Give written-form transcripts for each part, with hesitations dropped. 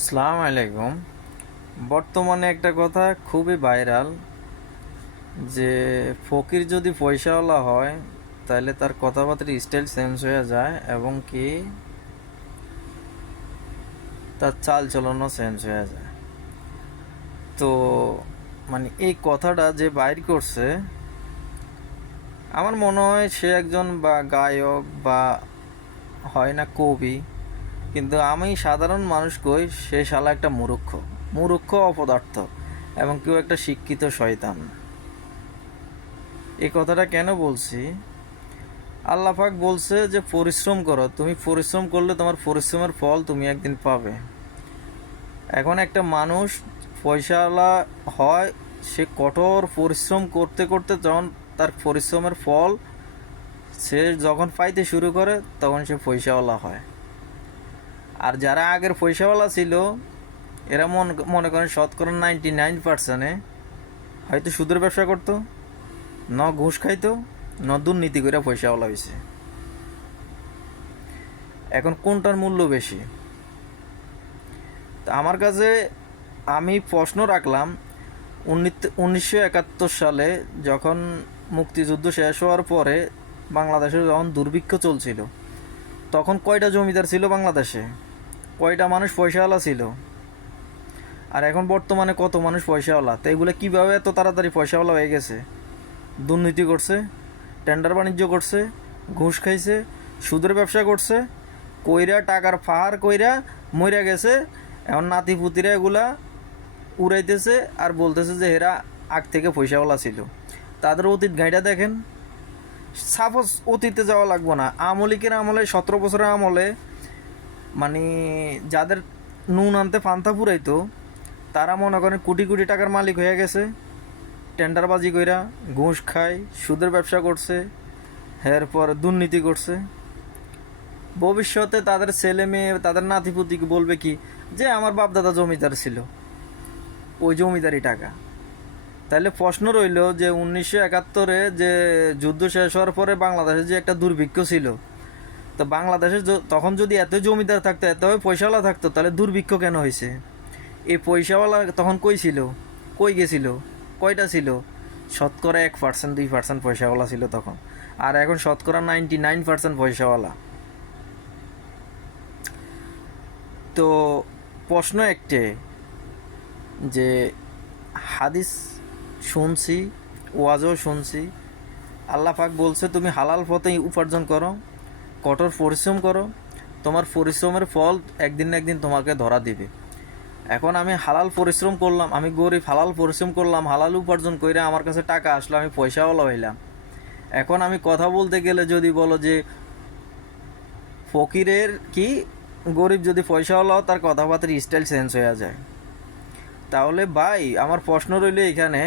আসসালামু আলাইকুম। বর্তমানে একটা কথা খুবই ভাইরাল যে ফকির যদি পয়সাওয়ালা হয় তাহলে তার কথাবার্তার স্টাইল চেঞ্জ হয়ে যায় এবং কি তার চাল চলনও চেঞ্জ হয়ে যায়। তো এই কথাটা যে বাইর করছে, আমার মনে হয় সে একজন বা গায়ক বা হয় না কবি, কিন্তু আমি সাধারণ মানুষ কই সে শালা একটা মূর্খ, মূর্খ অপদার্থ এবং কেউ একটা শিক্ষিত শয়তান। এই কথাটা কেন বলছি? আল্লাহ পাক বলছে যে পরিশ্রম করো, তুমি পরিশ্রম করলে তোমার পরিশ্রমের ফল তুমি একদিন পাবে। এখন একটা মানুষ পয়সাওয়ালা হয়, সে কঠোর পরিশ্রম করতে করতে যখন তার পরিশ্রমের ফল সে যখন পাইতে শুরু করে তখন সে পয়সাওয়ালা হয়। আর যারা আগের পয়সাওয়ালা ছিল এরা মনে করেন শতকরা 99% হয়তো সুদের ব্যবসা করতো, ন ঘুষ খাইতো, ন দুর্নীতি করে পয়সাওয়ালা হয়েছে। এখন কোনটার মূল্য বেশি? তা আমার কাছে আমি প্রশ্ন রাখলাম, 1971 সালে যখন মুক্তিযুদ্ধ শেষ হওয়ার পরে বাংলাদেশে যখন দুর্ভিক্ষ চলছিল, তখন কয়টা জমিদার ছিল বাংলাদেশে? কয়টা মানুষ পয়সাওয়ালা ছিল? আর এখন বর্তমানে কত মানুষ পয়সাওয়ালা? তো এগুলো কীভাবে এত তাড়াতাড়ি পয়সাওয়ালা হয়ে গেছে? দুর্নীতি করছে, টেন্ডার বাণিজ্য করছে, ঘুষ খাইছে, সুদের ব্যবসা করছে, কইরা টাকার ফাহার কইরা মইরা গেছে। এখন নাতিপুতিরা এগুলা উড়াইতেছে আর বলতেছে যে এরা আগ থেকে পয়সাওয়ালা ছিল। তাদের অতীত গাঁইটা দেখেন। সাপোজ অতীতে যাওয়া লাগবো না, আমলিকের আমলে 17 বছরের আমলে মানে যাদের নুন আনতে পান্তা পুরাইতো তারা মনে করেন কোটি কোটি টাকার মালিক হয়ে গেছে। টেন্ডারবাজি কইরা ঘুষ খায়, সুদের ব্যবসা করছে, এরপর দুর্নীতি করছে। ভবিষ্যতে তাদের ছেলে মেয়ে, তাদের নাতিপুতিকে বলবে কি যে আমার বাপদাদা জমিদার ছিল, ওই জমিদারি টাকা। তাহলে প্রশ্ন রইল যে 1971-এ যে যুদ্ধ শেষ হওয়ার পরে বাংলাদেশে যে একটা দুর্ভিক্ষ ছিল, তো বাংলাদেশে তখন যদি এত জমিদার থাকতো, এত পয়সাওয়ালা থাকতো, তাহলে দুর্ভিক্ষ কেন হয়েছে? এই পয়সাওয়ালা তখন কই ছিল, কই গেছিল, কয়টা ছিল? শতকরা 1%, 2% পয়সাওয়ালা ছিল তখন। আর এখন শতকরা 99% পয়সাওয়ালা। তো প্রশ্ন একটে যে হাদিস শুনছি, ওয়াজও শুনছি, আল্লাহ পাক বলছে তুমি হালাল পথে উপার্জন করো, কঠোর পরিশ্রম করো, তোমার পরিশ্রমের ফল একদিন না একদিন তোমাকে ধরা দিবে। এখন আমি হালাল পরিশ্রম করলাম, আমি গরিব, হালাল পরিশ্রম করলাম, হালাল উপার্জন করে আমার কাছে টাকা আসলো, আমি পয়সাওয়ালা হইলাম। এখন আমি কথা বলতে গেলে যদি বলো যে ফকিরের কি, গরিব যদি পয়সাওয়ালাও তার কথাবার্তার স্টাইল চেঞ্জ হয়ে যায়, তাহলে ভাই আমার প্রশ্ন রইল এখানে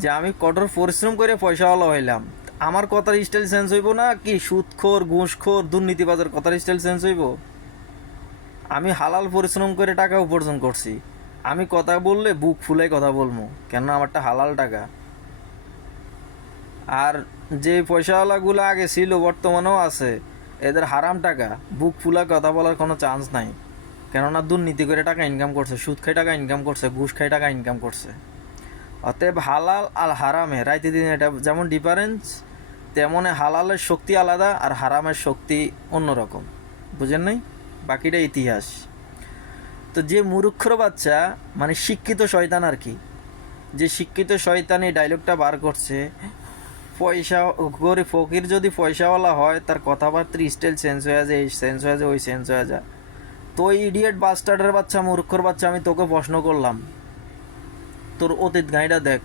যে আমি কঠোর পরিশ্রম করে পয়সাওয়ালা হইলাম, আমার কথার স্টাইল চেঞ্জ হইব না কি সুদখোর, ঘুষখোর, দুর্নীতিবাজের কথার স্টাইল চেঞ্জ হইব? আমি হালাল পরিশ্রম করে টাকা উপার্জন করছি, আমি কথা বললে বুক ফুলাই কথা বলবো, কেন আমারটা হালাল টাকা। আর যে পয়সাওয়ালাগুলো আগে ছিল, বর্তমানেও আছে, এদের হারাম টাকা, বুক ফুলা কথা বলার কোনো চান্স নাই। কেননা দুর্নীতি করে টাকা ইনকাম করছে, সুদ খাই টাকা ইনকাম করছে, ঘুষ খাই টাকা ইনকাম করছে। অতএব হালাল আর হারামে রাইতে দিন এটা যেমন ডিফারেন্স, তেমনি হালালের শক্তি আলাদা আর হারামের শক্তি অন্যরকম। বুঝেন নাই? বাকিটা ইতিহাস। তো যে মূর্খর বাচ্চা, শিক্ষিত শয়তান আর কি, যে শিক্ষিত শয়তান এই ডায়লগটা বার করছে, পয়সা গরিব ফকির যদি পয়সাওয়ালা হয় তার কথাবার্তার স্টাইল চেঞ্জ হয়ে যায়, এই চেঞ্জ হয়ে যায়, ওই চেঞ্জ হয়ে যায়। তো ইডিয়েট বাস্টার্ডের বাচ্চা, মূর্খর বাচ্চা, আমি তোকে প্রশ্ন করলাম, তোর অতীত গাঁইটা দেখ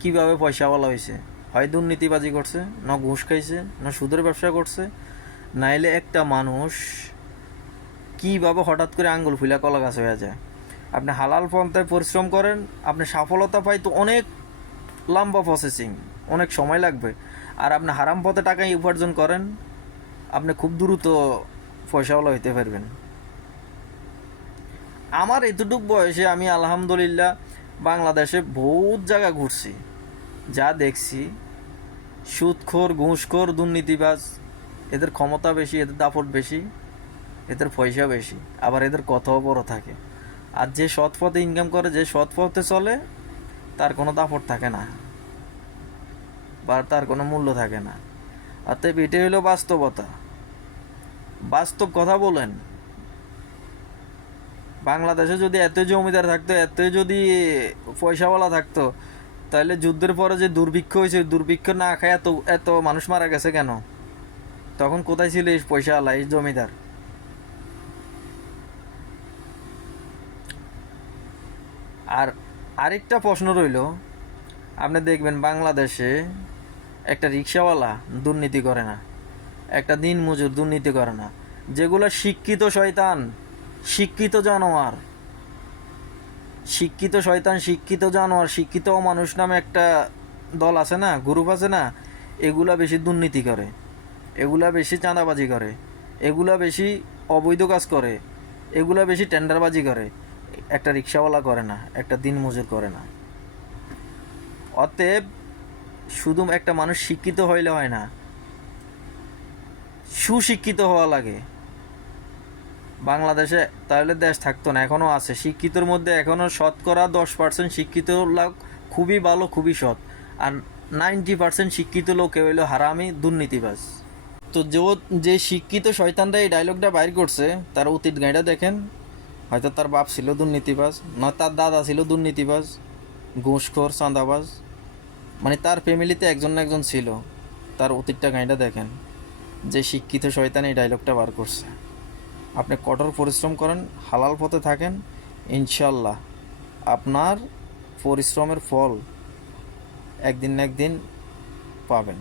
কিভাবে পয়সাওয়ালা হয়েছে। হয় দুর্নীতিবাজি করছে, না ঘুষ খাইছে, না সুদের ব্যবসা করছে, নাইলে একটা মানুষ কীভাবে হঠাৎ করে আঙ্গুল ফুলা কলা গাছ হয়ে যায়। আপনি হালাল পন্থায় পরিশ্রম করেন, আপনি সফলতা পাই তো অনেক লম্বা প্রসেসিং, অনেক সময় লাগবে। আর আপনি হারাম পথে টাকা উপার্জন করেন, আপনি খুব দ্রুত পয়সাওয়ালা হইতে পারবেন। আমার এতটুক বয়সে আমি আলহামদুলিল্লাহ বাংলাদেশে বহুত জায়গা ঘুরছি, যা দেখছি সুদখোর, ঘুষখোর, দুর্নীতিবাজ, এদের ক্ষমতা বেশি, এদের দাপট বেশি। এদের পয়সা বেশি, আবার এদের কথাও বড় থাকে। আর যে সৎ পথে ইনকাম করে, যে সৎ পথে চলে, তার কোনো দাপট থাকে না বা তার কোনো মূল্য থাকে না। অতএব এটাই হলো বাস্তবতা। বাস্তব কথা বলেন। বাংলাদেশে যদি এত জমিদার থাকতো, এত যদি পয়সাওয়ালা থাকতো, তাহলে যুদ্ধের পরে যে দুর্ভিক্ষ হয়েছে, দুর্ভিক্ষ না খায় এত এত মানুষ মারা গেছে কেন? তখন কোথায় ছিল এই পয়সাওয়ালা, এই জমিদার? আর আরেকটা প্রশ্ন রইল, আপনি দেখবেন বাংলাদেশে একটা রিক্সাওয়ালা দুর্নীতি করে না, একটা দিনমজুর দুর্নীতি করে না। যেগুলো শিক্ষিত শয়তান, শিক্ষিত জানোয়ার, শিক্ষিত শয়তান, শিক্ষিত জানোয়ার, শিক্ষিত মানুষ নামে একটা দল আছে না, গ্রুপ আছে না, এগুলা বেশি দুর্নীতি করে, এগুলা বেশি চাঁদাবাজি করে, এগুলা বেশি অবৈধ কাজ করে, এগুলা বেশি টেন্ডারবাজি করে। একটা রিক্সাওয়ালা করে না, একটা দিনমজুর করে না। অতএব শুধু একটা মানুষ শিক্ষিত হইলে হয় না, সুশিক্ষিত হওয়া লাগে। বাংলাদেশে তাহলে দেশ থাকতো না, এখনও আছে। শিক্ষিতর মধ্যে এখনও 10% শিক্ষিত লোক খুবই ভালো, খুবই সৎ। আর 90% শিক্ষিত লোক হইল হারামি, দুর্নীতিবাজ। তো যে শিক্ষিত শয়তানরা এই ডায়লগটা বাইর করছে, তার অতীত গাঁইটা দেখেন। হয়তো তার বাপ ছিল দুর্নীতিবাজ, নয় তার দাদা ছিল দুর্নীতিবাজ, ঘুষখোর, চাঁদাবাজ, মানে তার ফ্যামিলিতে একজন না একজন ছিল। তার অতীতটা গাঁইটা দেখেন। যে শিক্ষিত শয়তান এই ডায়লগটা বার করছে। আপনি কঠোর পরিশ্রম করেন, হালাল পথে থাকেন, ইনশাল্লাহ আপনার পরিশ্রমের ফল একদিন না একদিন পাবেন।